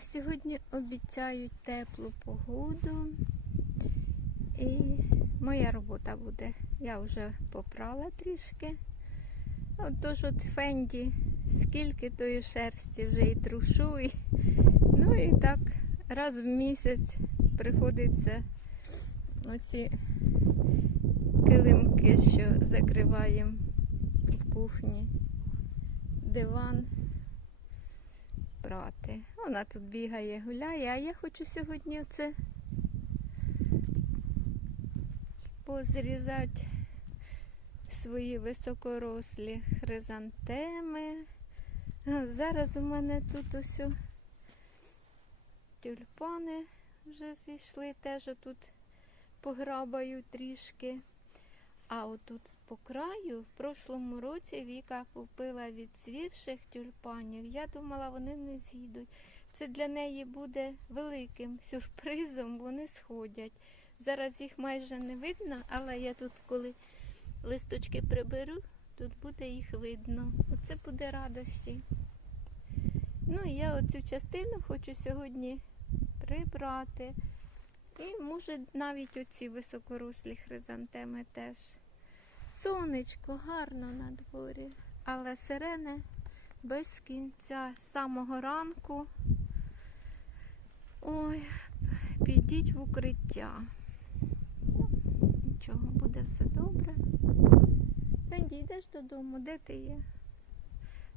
Сьогодні обіцяють теплу погоду. І моя робота буде. Я вже попрала трішки. Отож от Фенді, скільки тої шерсті вже і трушу. І... Ну і так раз в місяць приходиться оці килимки, що закриваємо в кухні, диван прати. Вона тут бігає, гуляє, а я хочу сьогодні оце позрізати свої високорослі хризантеми. Зараз у мене тут ось тюльпани вже зійшли, теж тут пограбаю трішки. А отут по краю в прошлому році Віка купила відцвівших тюльпанів. Я думала, вони не зійдуть. Це для неї буде великим сюрпризом, вони сходять. Зараз їх майже не видно, але я тут, коли листочки приберу, тут буде їх видно. Оце буде радості. Ну і я оцю частину хочу сьогодні прибрати. І може навіть оці високорослі хризантеми теж. Сонечко гарно на дворі, але сирени без кінця з самого ранку. Ой, підіть в укриття. Нічого, буде все добре. Ренді, йдеш додому, де ти є?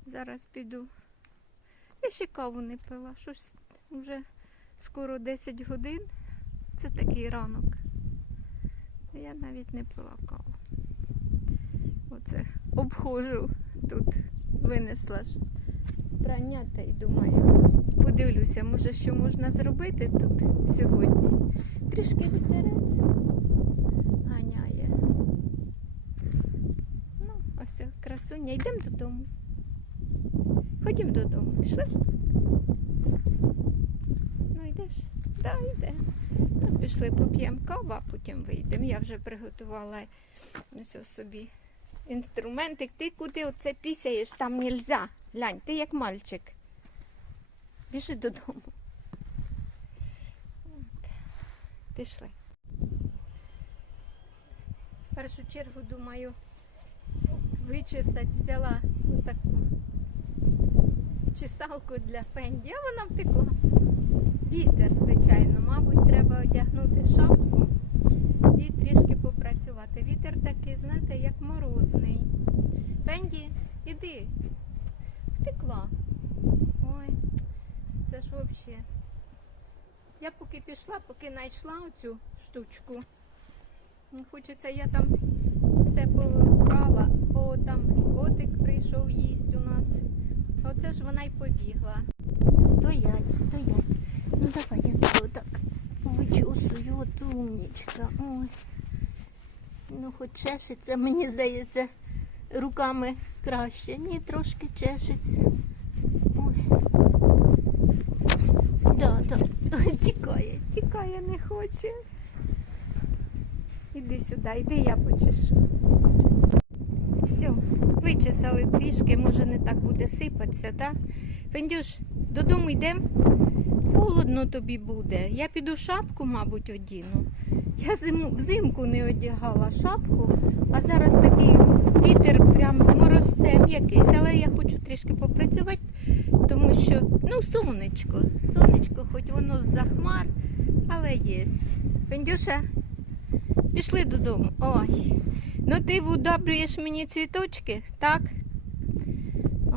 Зараз піду. Я ще каву не пила, щось вже скоро 10 годин. Це такий ранок. Я навіть не пила каву. Оце обходжу тут, винесла ж прання та й думаю, подивлюся, може, що можна зробити тут сьогодні. Трішки вітерець ганяє. Ну, ось красуня. Йдемо додому. Ходім додому. Пішли? Ну, йдеш? Так, йде. Пішли поп'ємо каву, а потім вийдемо. Я вже приготувала ось собі інструментик. Ти куди оце пісяєш, там нельзя. Глянь, ти як мальчик. Біжи додому. От. Пішли. В першу чергу, думаю, вичесати взяла таку чесалку для фенді, а вона втекла. Вітер, звичайно, треба одягнути шапку і трішки попрацювати. Вітер такий, знаєте, як морозний. Фенді, іди. Втекла. Ой, це ж взагалі. Я поки пішла, поки знайшла оцю штучку. Ну, Хочеться, я там все повибрала. О, там котик прийшов їсть у нас. Оце ж вона й побігла. Стоять, стоять. Ну давай я тебе вичусую, от умнічка. Ой. Ну, хоч чешеться, мені здається, руками краще. Ні, трошки чешеться. Да, да. Тікає, тікає, не хоче. Іди сюди, іди, я почешу. Все, вичесали трішки, може не так буде сипатися, так? Фендюш, додому йдемо? Холодно тобі буде. Я піду шапку, мабуть, одіну. Я зиму, взимку не одягала шапку, а зараз такий вітер прям з морозцем якийсь. Але я хочу трішки попрацювати, тому що, ну, сонечко, сонечко, хоч воно з-за хмар, але є. Фендюша, пішли додому. Ой. Ну ти удобрюєш мені цвіточки, так?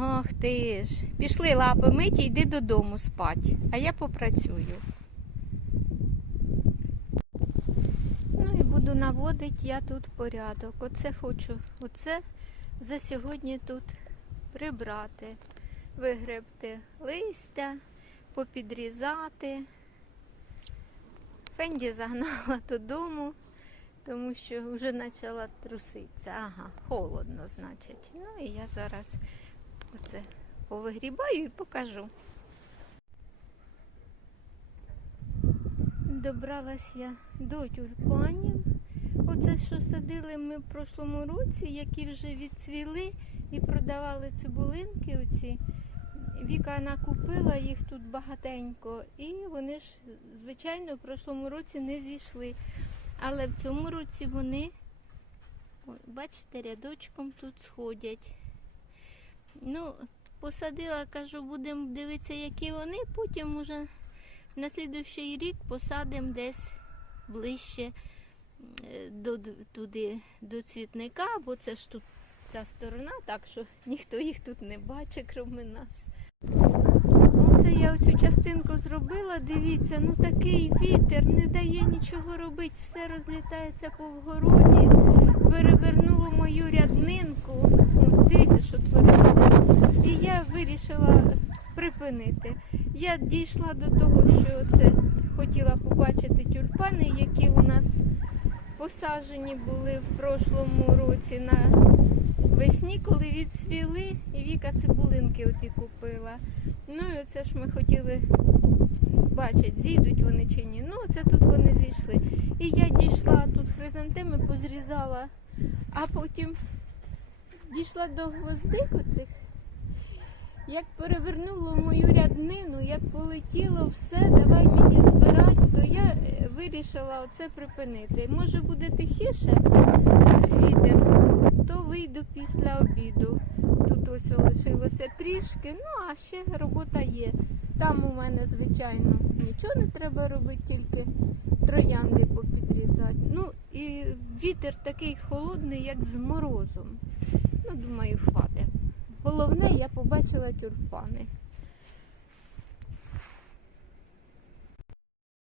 Ох ти ж. Пішли лапи миті, йди додому спать, а я попрацюю. Ну і буду наводити я тут порядок. Оце хочу, оце за сьогодні тут прибрати, вигребти листя, попідрізати. Фенді загнала додому тому що вже почала труситися. Ага, холодно, значить. Ну і я зараз оце повигрібаю і покажу. Добралась я до тюльпанів. Оце, що садили ми в прошлому році, які вже відцвіли і продавали цибулинки оці Віка накупила їх тут багатенько, і вони ж, звичайно, в прошлому році не зійшли. Але в цьому році вони, бачите, рядочком тут сходять. Ну, посадила, кажу, будемо дивитися, які вони, потім уже на слідуючий рік посадимо десь ближче е, до, туди, до цвітника, бо це ж тут ця сторона, так що ніхто їх тут не бачить, крім нас. Оце я оцю частинку зробила, дивіться, ну такий вітер, не дає нічого робити, все розлітається по вгороді, перевернуло мою ряднинку. Дивіться, що твориться. І я вирішила припинити. Я дійшла до того, що це хотіла побачити тюльпани, які у нас посаджені були в прошлому році на весні, коли відцвіли, і Віка цибулинки оті купила. Ну і оце ж ми хотіли бачити, зійдуть вони чи ні. Ну, оце тут вони зійшли. І я дійшла тут хризантеми, позрізала, а потім дійшла до гвоздик оцих. Як перевернуло мою ряднину, як полетіло все, давай мені збирати, то я е, вирішила оце припинити. Може буде тихіше після обіду. Тут ось лишилося трішки, ну а ще робота є. Там у мене, звичайно, нічого не треба робити, тільки троянди попідрізати. Ну і вітер такий холодний, як з морозом. Ну, думаю, хватить. Головне, я побачила тюльпани.